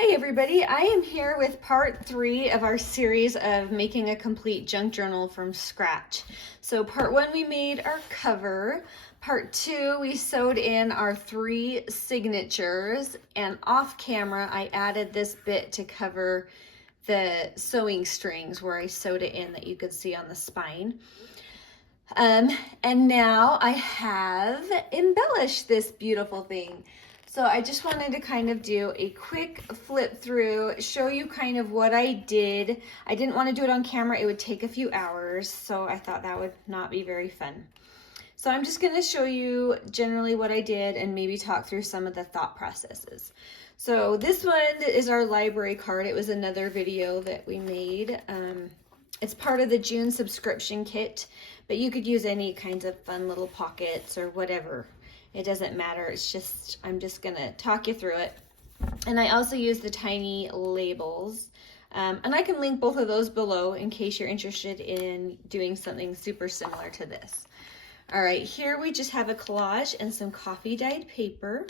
Hey everybody, I am here with part 3 of our series of making a complete junk journal from scratch. So part 1 we made our cover, part 2 we sewed in our 3 signatures, and off camera I added this bit to cover the sewing strings where I sewed it in that you could see on the spine. And now I have embellished this beautiful thing. So I just wanted to kind of do a quick flip through, show you kind of what I did. I didn't want to do it on camera. It would take a few hours, so I thought that would not be very fun. So I'm just going to show you generally what I did and maybe talk through some of the thought processes. So this one is our library card. It was another video that we made. It's part of the June subscription kit, but you could use any kinds of fun little pockets or whatever. It doesn't matter. It's just, I'm just gonna talk you through it. And I also use the tiny labels. And I can link both of those below in case you're interested in doing something super similar to this. All right, here we just have a collage and some coffee dyed paper.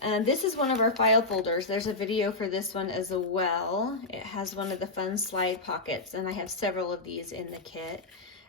This is one of our file folders. There's a video for this one as well. It has one of the fun slide pockets, and I have several of these in the kit.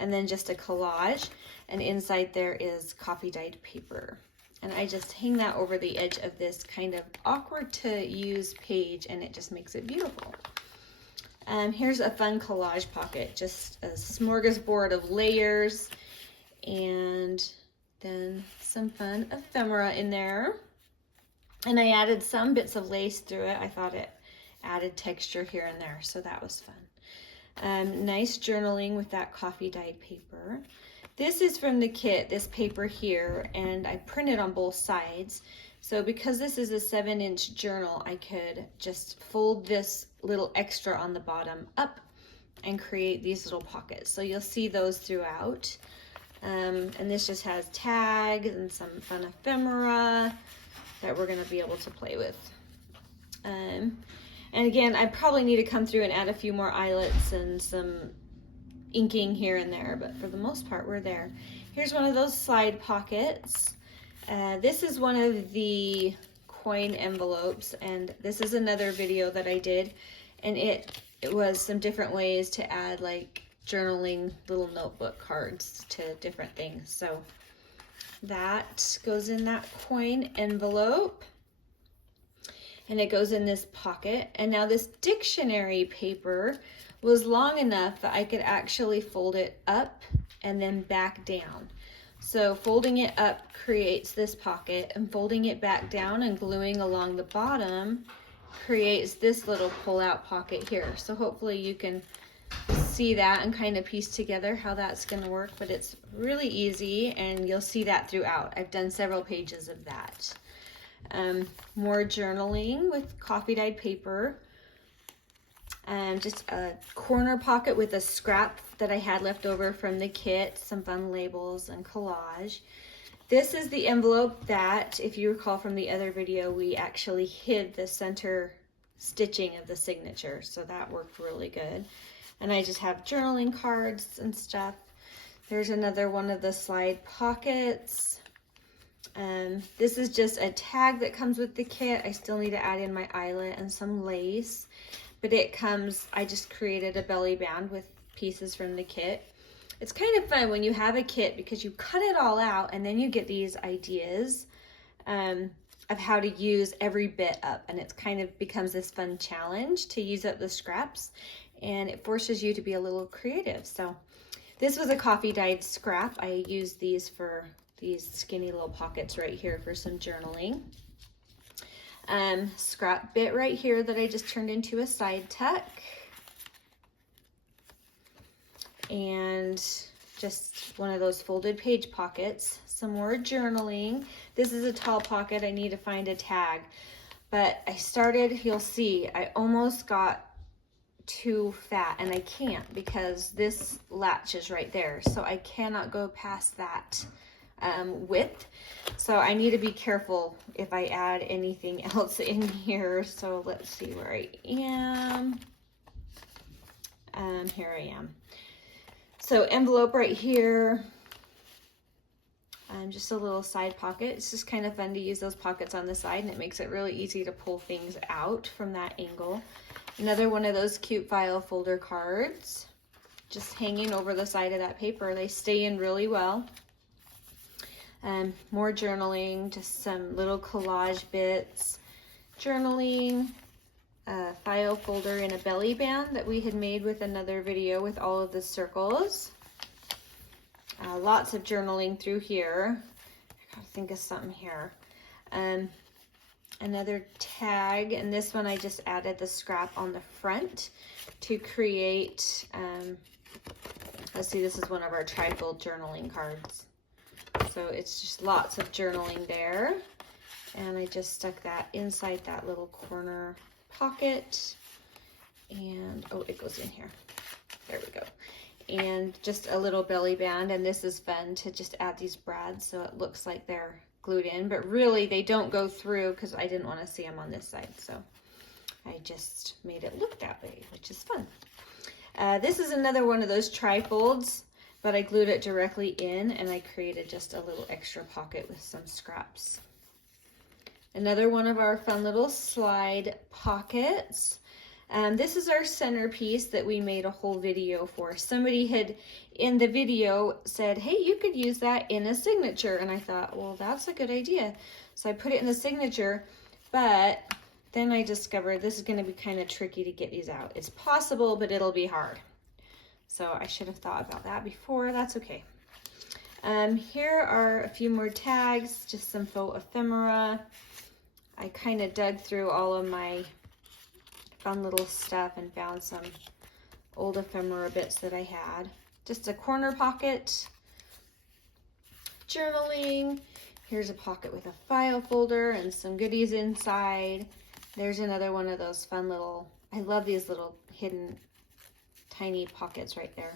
And then just a collage, and inside there is coffee dyed paper. And I just hang that over the edge of this kind of awkward to use page, and it just makes it beautiful. Here's a fun collage pocket, just a smorgasbord of layers, and then some fun ephemera in there. And I added some bits of lace through it. I thought it added texture here and there, so that was fun. Nice journaling with that coffee dyed paper. This is from the kit, this paper here, and I printed on both sides. So because this is a 7-inch journal, I could just fold this little extra on the bottom up and create these little pockets. So you'll see those throughout. And this just has tags and some fun ephemera that we're gonna be able to play with. And again, I probably need to come through and add a few more eyelets and some inking here and there, but for the most part, we're there. Here's one of those slide pockets. This is one of the coin envelopes, and this is another video that I did, and it was some different ways to add like journaling little notebook cards to different things. So that goes in that coin envelope. And it goes in this pocket. And now this dictionary paper was long enough that I could actually fold it up and then back down. So folding it up creates this pocket, and folding it back down and gluing along the bottom creates this little pull-out pocket here. So hopefully you can see that and kind of piece together how that's going to work, but it's really easy, and you'll see that throughout. I've done several pages of that. More journaling with coffee dyed paper. Just a corner pocket with a scrap that I had left over from the kit, some fun labels and collage. This is the envelope that, if you recall from the other video, we actually hid the center stitching of the signature, so that worked really good. And I just have journaling cards and stuff. There's another one of the slide pockets. This is just a tag that comes with the kit. I still need to add in my eyelet and some lace, but it comes, I just created a belly band with pieces from the kit. It's kind of fun when you have a kit because you cut it all out and then you get these ideas of how to use every bit up, and it kind of becomes this fun challenge to use up the scraps, and it forces you to be a little creative. So this was a coffee dyed scrap. I used these for these skinny little pockets right here for some journaling. Scrap bit right here that I just turned into a side tuck. And just one of those folded page pockets. Some more journaling. This is a tall pocket. I need to find a tag. But I started, you'll see, I almost got too fat, and I can't because this latches right there. So I cannot go past that width. So I need to be careful if I add anything else in here. So let's see where I am. Here I am. So envelope right here. just a little side pocket. It's just kind of fun to use those pockets on the side, and it makes it really easy to pull things out from that angle. Another one of those cute file folder cards, just hanging over the side of that paper. They stay in really well. More journaling, just some little collage bits, journaling, a file folder in a belly band that we had made with another video with all of the circles. Lots of journaling through here. I gotta think of something here. Another tag, and this one I just added the scrap on the front to create, let's see, this is one of our trifold journaling cards. So it's just lots of journaling there. And I just stuck that inside that little corner pocket. And, oh, it goes in here. There we go. And just a little belly band. And this is fun to just add these brads so it looks like they're glued in. But really, they don't go through because I didn't want to see them on this side. So I just made it look that way, which is fun. This is another one of those trifolds, but I glued it directly in, and I created just a little extra pocket with some scraps. Another one of our fun little slide pockets. This is our centerpiece that we made a whole video for. Somebody had in the video said, hey, you could use that in a signature. And I thought, well, that's a good idea. So I put it in the signature, but then I discovered this is going to be kind of tricky to get these out. It's possible, but it'll be hard. So I should have thought about that before. That's okay. Here are a few more tags, just some faux ephemera. I kind of dug through all of my fun little stuff and found some old ephemera bits that I had. Just a corner pocket, journaling. Here's a pocket with a file folder and some goodies inside. There's another one of those fun little, I love these little hidden tiny pockets right there.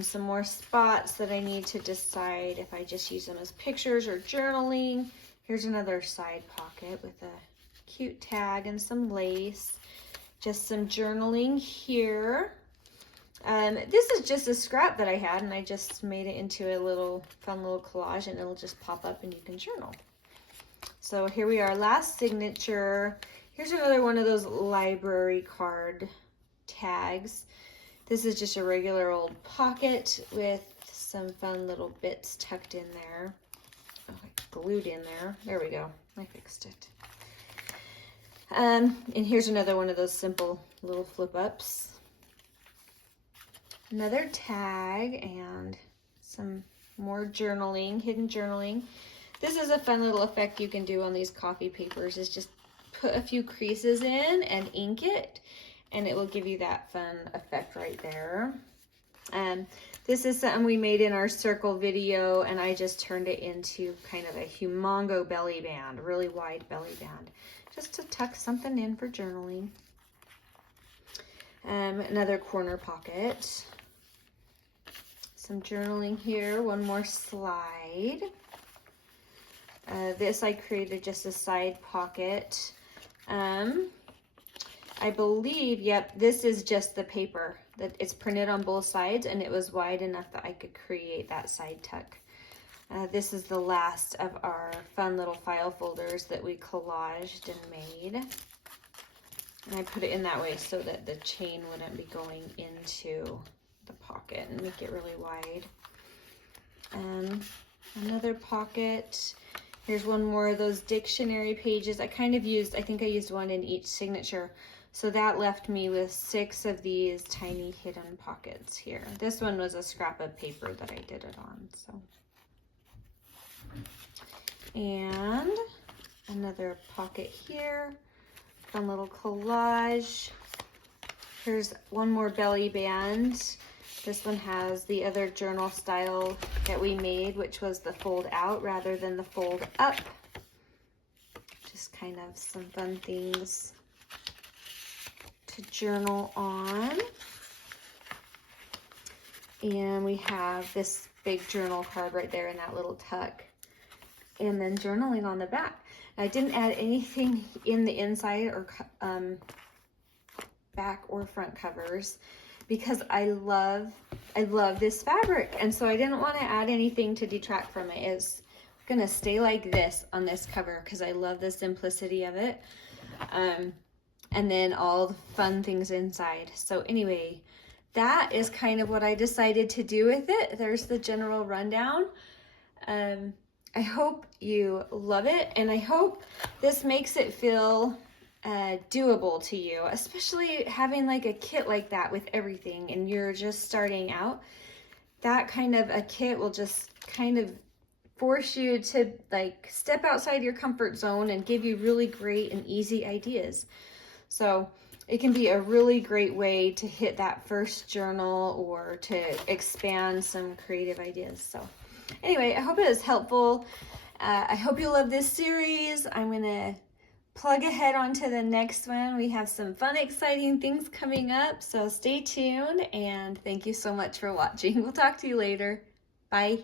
Some more spots that I need to decide if I just use them as pictures or journaling. Here's another side pocket with a cute tag and some lace. Just some journaling here. This is just a scrap that I had, and I just made it into a little fun little collage, and it'll just pop up and you can journal. So here we are, last signature. Here's another one of those library card tags. This is just a regular old pocket with some fun little bits tucked in there. Oh, glued in there. There we go. I fixed it. And here's another one of those simple little flip ups. Another tag and some more journaling, hidden journaling. This is a fun little effect you can do on these coffee papers, is just put a few creases in and ink it, and it will give you that fun effect right there. This is something we made in our circle video, and I just turned it into kind of a humongo belly band, really wide belly band, just to tuck something in for journaling. Another corner pocket. Some journaling here, one more slide. This I created just a side pocket. I believe, yep, this is just the paper that it's printed on both sides, and it was wide enough that I could create that side tuck. This is the last of our fun little file folders that we collaged and made. And I put it in that way so that the chain wouldn't be going into the pocket and make it really wide. Another pocket. Here's one more of those dictionary pages. I think I used one in each signature. So that left me with 6 of these tiny hidden pockets here. This one was a scrap of paper that I did it on. So, and another pocket here. Fun little collage. Here's one more belly band. This one has the other journal style that we made, which was the fold out rather than the fold up. Just kind of some fun things to journal on. And we have this big journal card right there in that little tuck. And then journaling on the back. I didn't add anything in the inside or back or front covers because I love this fabric. And so I didn't want to add anything to detract from it. It's gonna stay like this on this cover because I love the simplicity of it. And then all the fun things inside. So anyway, that is kind of what I decided to do with it. There's the general rundown. I hope you love it, and I hope this makes it feel doable to you, especially having like a kit like that with everything and you're just starting out. That kind of a kit will just kind of force you to like step outside your comfort zone and give you really great and easy ideas. So it can be a really great way to hit that first journal or to expand some creative ideas. So anyway, I hope it was helpful. I hope you love this series. I'm gonna plug ahead onto the next one. We have some fun, exciting things coming up, so stay tuned, and thank you so much for watching. We'll talk to you later. Bye.